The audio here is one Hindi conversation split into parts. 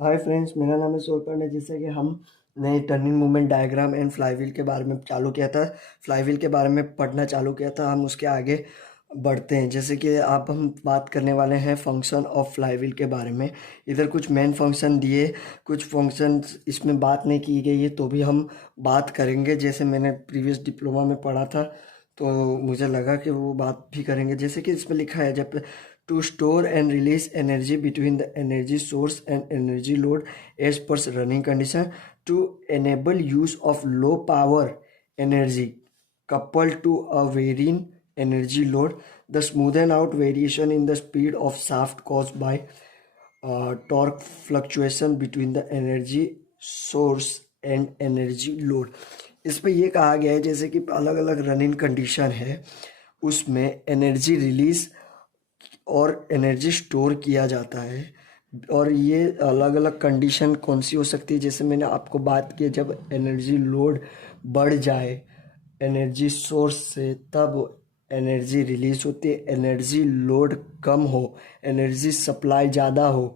हाय फ्रेंड्स, मेरा नाम है सोलकर्ण। जैसे कि हमने turning movement diagram and flywheel के बारे में चालू किया था, फ्लाईव्हील के बारे में पढ़ना चालू किया था। हम उसके आगे बढ़ते हैं। जैसे कि आप हम बात करने वाले हैं फंक्शन ऑफ फ्लाईव्हील के बारे में। इधर कुछ मेन फंक्शन दिए, कुछ फंक्शन इसमें बात नहीं की गई है, तो भी हम बात करेंगे। जैसे मैंने प्रीवियस डिप्लोमा में पढ़ा था, तो मुझे लगा कि वो बात भी करेंगे। जैसे कि इसमें लिखा है, जब to store and release energy between the energy source and energy load as per running condition, to enable use of low power energy coupled to a varying energy load. The smoothen out variation in the speed of shaft caused by torque fluctuation between the energy source and energy load. इस पे ये कहा गया है जैसे कि अलग अलग रनिंग कंडीशन है, उसमें एनर्जी रिलीज और एनर्जी स्टोर किया जाता है। और ये अलग अलग कंडीशन कौन सी हो सकती है, जैसे मैंने आपको बात की, जब एनर्जी लोड बढ़ जाए एनर्जी सोर्स से, तब एनर्जी रिलीज होती है। एनर्जी लोड कम हो, एनर्जी सप्लाई ज़्यादा हो,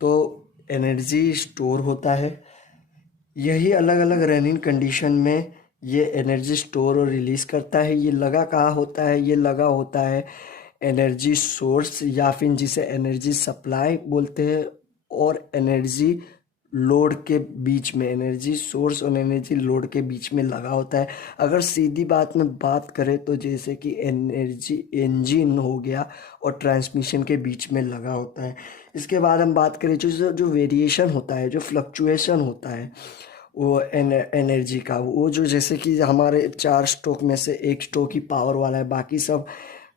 तो एनर्जी स्टोर होता है। यही अलग अलग रनिंग कंडीशन में ये एनर्जी स्टोर और रिलीज़ करता है। ये लगा कहाँ होता है? ये लगा होता है एनर्जी सोर्स, या फिर जिसे एनर्जी सप्लाई बोलते हैं, और एनर्जी लोड के बीच में, एनर्जी सोर्स और एनर्जी लोड के बीच में लगा होता है। अगर सीधी बात में बात करें तो जैसे कि एनर्जी इंजन हो गया और ट्रांसमिशन के बीच में लगा होता है। इसके बाद हम बात करें जो जो वेरिएशन होता है, जो फ्लक्चुएशन होता है वो एनर्जी का, वो जो जैसे कि हमारे 4 स्ट्रोक में से एक स्ट्रोक ही पावर वाला है, बाकी सब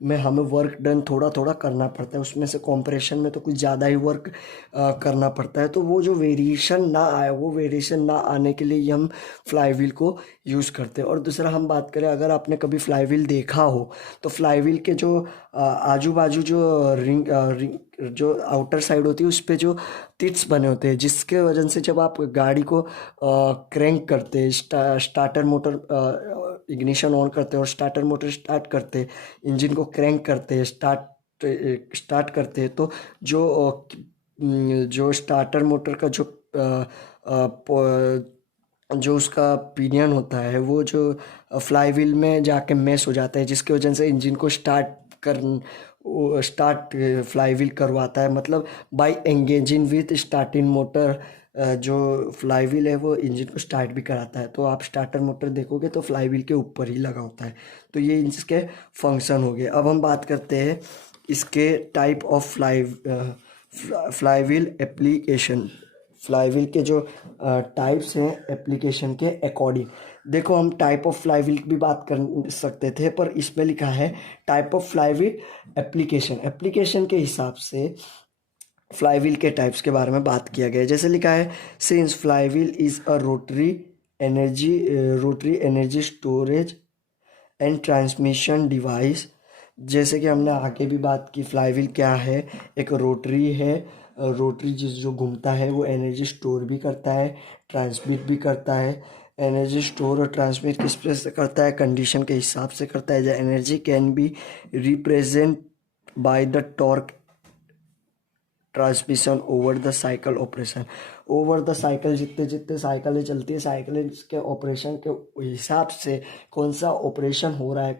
में हमें वर्क डन थोड़ा थोड़ा करना पड़ता है। उसमें से कॉम्प्रेशन में तो कुछ ज़्यादा ही वर्क करना पड़ता है। तो वो जो वेरिएशन ना आए, वो वेरिएशन ना आने के लिए हम फ्लाईव्हील को यूज़ करते हैं। और दूसरा हम बात करें, अगर आपने कभी फ्लाईव्हील देखा हो तो फ्लाईव्हील के जो आजू बाजू जो रिंग जो आउटर साइड होती है, उस पे जो टिट्स बने होते हैं, जिसके वजह से जब आप गाड़ी को क्रैंक करते हैं, स्टार्टर मोटर इग्निशन ऑन करते हैं और स्टार्टर मोटर स्टार्ट करते हैं, इंजन को क्रैंक करते हैं, स्टार्ट करते हैं, तो जो स्टार्टर मोटर का जो उसका पिनियन होता है, वो जो फ्लाईव्हील में जाके मैश हो जाता है, जिसकी वजह से इंजन को स्टार्ट फ्लाईव्हील करवाता है। मतलब by engaging with starting motor, जो फ्लाईव्हील है वो इंजन को स्टार्ट भी कराता है। तो आप स्टार्टर मोटर देखोगे तो फ्लाईव्हील के ऊपर ही लगा होता है। तो ये इसके फंक्शन हो गए। अब हम बात करते हैं इसके type of flywheel application. Flywheel के जो टाइप्स हैं एप्लीकेशन के अकॉर्डिंग। देखो, हम टाइप ऑफ फ्लाईव्हील की भी बात कर सकते थे, पर इसमें लिखा है type of flywheel application. Application के हिसाब से फ्लाईव्हील के टाइप्स के बारे में बात किया गया है। जैसे लिखा है, since flywheel is a rotary energy storage and transmission device. जैसे कि हमने आगे भी बात की, फ्लाईव्हील क्या है? एक रोटरी है। रोटरी जो घूमता है वो एनर्जी स्टोर भी करता है, ट्रांसमिट भी करता है। एनर्जी स्टोर और ट्रांसमिट किस तरह से करता है? कंडीशन के हिसाब से करता है। The energy can be represent by the torque transmission over the cycle operation. Over the cycle, जितने जितने साइकिलें चलती है, साइकिल के ऑपरेशन के हिसाब से कौन सा ऑपरेशन हो रहा है,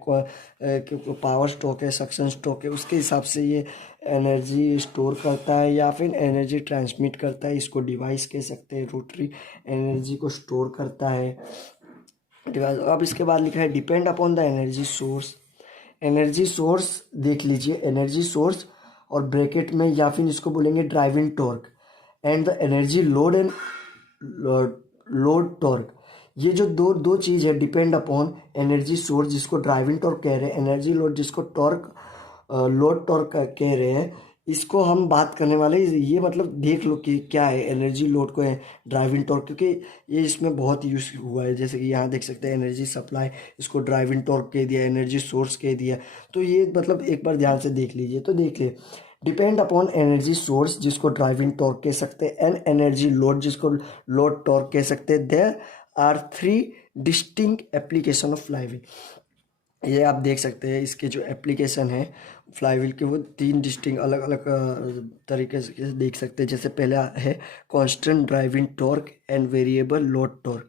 पावर स्ट्रोक है, सक्शन स्ट्रोक है, उसके हिसाब से ये एनर्जी स्टोर करता है या फिर एनर्जी ट्रांसमिट करता है। इसको डिवाइस कह सकते हैं। रोटरी एनर्जी को स्टोर करता है डिवाइस। अब इसके बाद लिखा है, depend upon the energy source. Energy source देख लीजिए, एनर्जी सोर्स और ब्रैकेट में, या फिर इसको बोलेंगे driving torque, and the energy load and load torque. ये जो दो दो चीज़ है, डिपेंड अपॉन एनर्जी सोर्स जिसको ड्राइविंग टॉर्क कह रहे हैं, एनर्जी लोड जिसको टॉर्क लोड टॉर्क कह रहे हैं, इसको हम बात करने वाले। ये मतलब देख लो कि क्या है एनर्जी लोड को है ड्राइविंग टॉर्क, क्योंकि ये इसमें बहुत यूज हुआ है। जैसे कि यहाँ देख सकते हैं, एनर्जी सप्लाई, इसको ड्राइविंग टॉर्क कह दिया, एनर्जी सोर्स कह दिया। तो ये मतलब एक बार ध्यान से देख लीजिए। तो देख ले, डिपेंड अपॉन एनर्जी सोर्स जिसको ड्राइविंग टॉर्क कह सकते हैं, एंड एनर्जी लोड जिसको लोड टॉर्क कह सकते हैं। There are 3 distinct application of flywheel. ये आप देख सकते हैं इसके जो एप्लीकेशन है फ्लाईव्हील के, वो तीन डिस्टिंक्ट अलग अलग तरीके से देख सकते हैं। जैसे पहला है constant driving torque and variable load torque.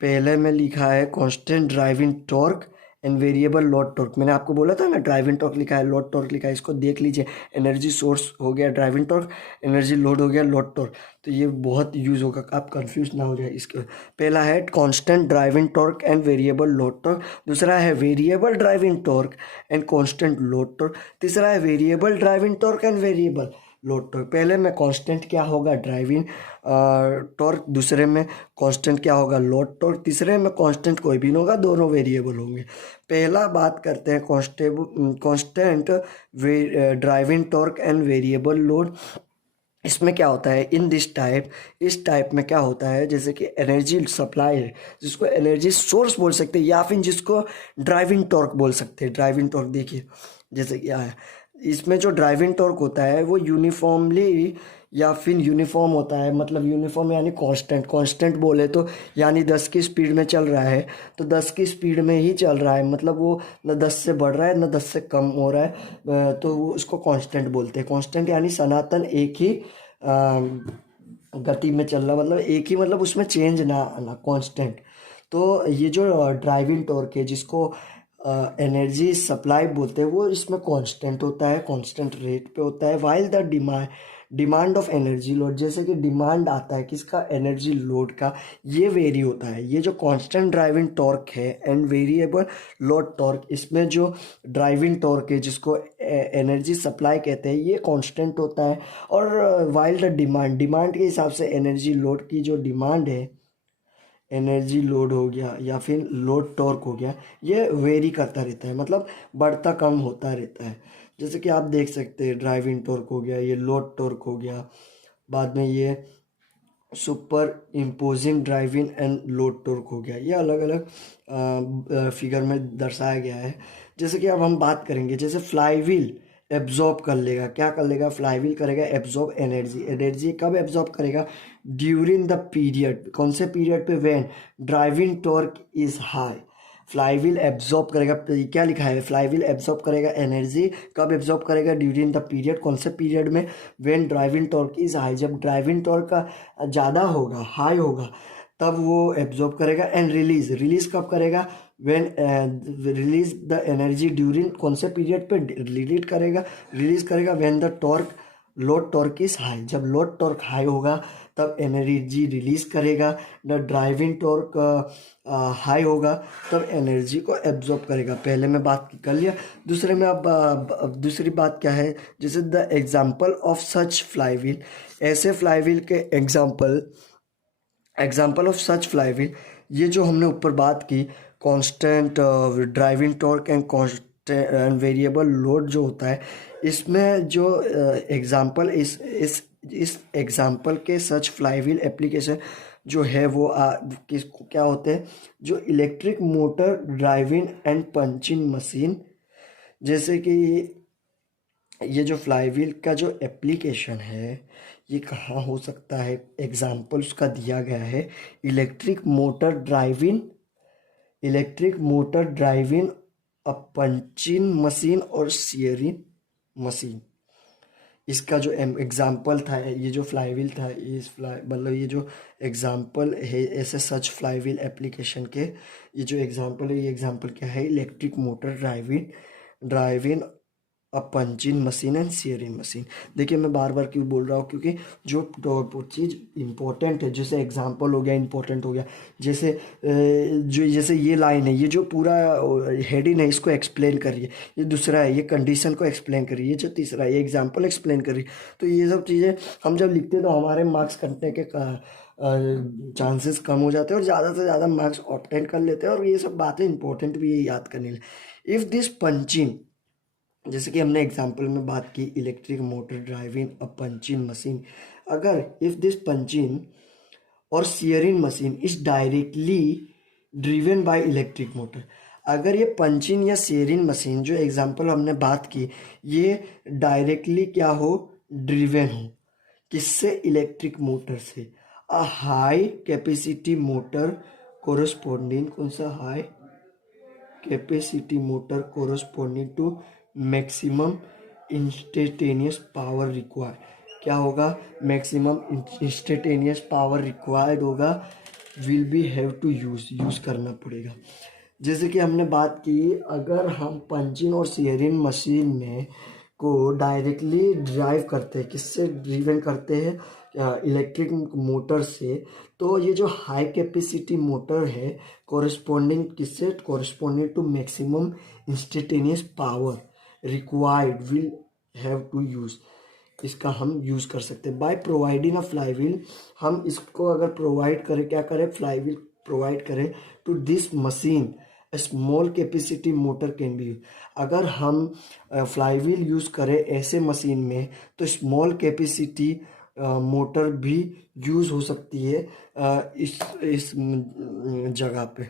पहले में लिखा है constant driving torque and variable load torque. मैंने आपको बोला था ना, ड्राइविंग टॉर्क लिखा है, लोड टॉर्क लिखा है, इसको देख लीजिए। एनर्जी सोर्स हो गया ड्राइविंग टॉर्क, एनर्जी लोड हो गया लोड टॉर्क। तो ये बहुत यूज़ होगा, आप कंफ्यूज ना हो जाए इसके। पहला है constant driving torque and variable load torque, दूसरा है variable driving torque and constant load torque, तीसरा है variable driving torque and variable load torque. पहले में कांस्टेंट क्या होगा ड्राइविंग टॉर्क, दूसरे में कांस्टेंट क्या होगा लोड टॉर्क, तीसरे में कांस्टेंट कोई भी नहीं होगा, दोनों वेरिएबल होंगे। पहला बात करते हैं constant driving torque and variable load. इसमें क्या होता है इन दिस टाइप, इस टाइप में क्या होता है, जैसे कि एनर्जी सप्लाई है, जिसको एनर्जी सोर्स बोल सकते हैं या फिर जिसको ड्राइविंग टॉर्क बोल सकते हैं। ड्राइविंग टॉर्क देखिए जैसे क्या है, इसमें जो ड्राइविंग टॉर्क होता है वो यूनिफॉर्मली या फिर यूनिफॉर्म होता है। मतलब यूनिफॉर्म यानी कांस्टेंट, कांस्टेंट बोले तो यानी 10 की स्पीड में चल रहा है तो 10 की स्पीड में ही चल रहा है, मतलब वो न 10 से बढ़ रहा है न 10 से कम हो रहा है, तो वो उसको कांस्टेंट बोलते हैं। कांस्टेंट यानी सनातन, एक ही गति में चल रहा, मतलब एक ही, मतलब उसमें चेंज ना आना, कांस्टेंट। तो ये जो ड्राइविंग टॉर्क है जिसको एनर्जी सप्लाई बोलते हैं, वो इसमें कांस्टेंट होता है, कांस्टेंट रेट पे होता है। While the demand of energy load, जैसे कि डिमांड आता है किसका, एनर्जी लोड का, ये वेरी होता है। ये जो कांस्टेंट ड्राइविंग टॉर्क है एंड वेरिएबल लोड टॉर्क, इसमें जो ड्राइविंग टॉर्क है जिसको एनर्जी सप्लाई कहते हैं, ये कांस्टेंट होता है। और वाइल द डिमांड के हिसाब से एनर्जी लोड की जो डिमांड है, एनर्जी लोड हो गया या फिर लोड टॉर्क हो गया, ये वेरी करता रहता है, मतलब बढ़ता कम होता रहता है। जैसे कि आप देख सकते हैं ड्राइविंग टॉर्क हो गया, ये लोड टॉर्क हो गया, बाद में ये super imposing driving and load torque हो गया। ये अलग अलग फिगर में दर्शाया गया है। जैसे कि अब हम बात करेंगे, जैसे फ्लाईव्हील एब्जॉर्ब कर लेगा, क्या कर लेगा, फ्लाईव्हील करेगा एब्जॉर्ब एनर्जी। एनर्जी कब एब्जॉर्ब करेगा, ड्यूरिंग द पीरियड, कौन से पीरियड पे, when driving torque is high. Flywheel absorb करेगा, क्या लिखा है, फ्लाईव्हील एब्जॉर्ब करेगा एनर्जी, कब एब्जॉर्ब करेगा, ड्यूरिंग द पीरियड, कौन से पीरियड में, when driving torque is high, जब ड्राइविंग टॉर्क का ज़्यादा होगा, हाई होगा, तब वो एब्जॉर्ब करेगा। एंड रिलीज कब करेगा, when release the energy during, कौन से पीरियड पे रिलीज करेगा when the torque load torque is high, जब लोड टॉर्क हाई होगा तब एनर्जी रिलीज करेगा। द ड्राइविंग टॉर्क हाई होगा तब एनर्जी को एब्जॉर्ब करेगा। पहले में बात कर लिया। दूसरे में अब दूसरी बात क्या है, जैसे the example of such flywheel, ऐसे फ्लाईव्हील के एग्जाम्पल ऑफ सच फ्लाईव्हील, ये जो हमने ऊपर बात की, constant driving torque and constant and variable load जो होता है, इसमें जो एग्जाम्पल इस एग्जाम्पल के सच फ्लाईव्हील एप्लीकेशन जो है वो किस क्या होते हैं, जो electric motor driving and punching machine, जैसे कि ये जो फ्लाईव्हील का जो एप्लीकेशन है ये कहाँ हो सकता है, एग्जाम्पल उसका दिया गया है, electric motor driving a punching machine और सीयरिंग मशीन। इसका जो एग्जाम्पल था, ये जो फ्लाईव्हील था, मतलब ये जो एग्जाम्पल है ऐसे सच फ्लाईव्हील एप्लीकेशन के, ये जो एग्जाम्पल है, ये एग्जाम्पल क्या है, electric motor driving a punching machine and shearing machine. देखिए मैं बार बार क्यों बोल रहा हूँ, क्योंकि जो चीज़ इंपॉर्टेंट है, जैसे एग्जांपल हो गया, इंपॉर्टेंट हो गया, जैसे जैसे ये लाइन है, ये जो पूरा हेडिंग है इसको एक्सप्लेन करिए, ये दूसरा है, ये कंडीशन को एक्सप्लेन करिए, ये जो तीसरा है ये एग्जाम्पल एक्सप्लेन करिए। तो ये सब चीज़ें हम जब लिखते हैं तो हमारे मार्क्स कटने के चांसेस कम हो जाते हैं और ज़्यादा से ज़्यादा मार्क्स ऑब्टेन कर लेते हैं। और ये सब बातें इंपॉर्टेंट भी है याद करने लिए। इफ़ दिस पंचिंग, जैसे कि हमने एग्जाम्पल में बात की electric motor driving a punching machine, अगर इफ दिस पंचिंग और shearing machine is directly driven by electric motor, अगर ये पंचिंग या सीयरिंग मशीन जो एग्जाम्पल हमने बात की, ये डायरेक्टली क्या हो, ड्रिवन हो, किससे, इलेक्ट्रिक मोटर से, a high capacity motor corresponding, कौन सा, high capacity motor corresponding to maximum instantaneous power required. क्या होगा? मैक्सिमम इंस्टेंटेनियस पावर रिक्वायर्ड होगा, will be have to use करना पड़ेगा। जैसे कि हमने बात की, अगर हम पंचिंग और शेयरिंग मशीन में को डायरेक्टली ड्राइव करते हैं, किससे ड्रिवन करते हैं? इलेक्ट्रिक मोटर से। तो ये जो हाई कैपेसिटी मोटर है कोरस्पॉन्डिंग किससे? Corresponding to maximum instantaneous power required will have to use, इसका हम यूज़ कर सकते हैं। बाय प्रोवाइडिंग अ फ्लाईव्हील, हम इसको अगर प्रोवाइड करें, क्या करें? फ्लाईव्हील प्रोवाइड करें to this machine, small capacity motor can be. अगर हम फ्लाईव्हील यूज़ करें ऐसे मशीन में तो स्मॉल कैपेसिटी मोटर भी यूज़ हो सकती है इस जगह पे।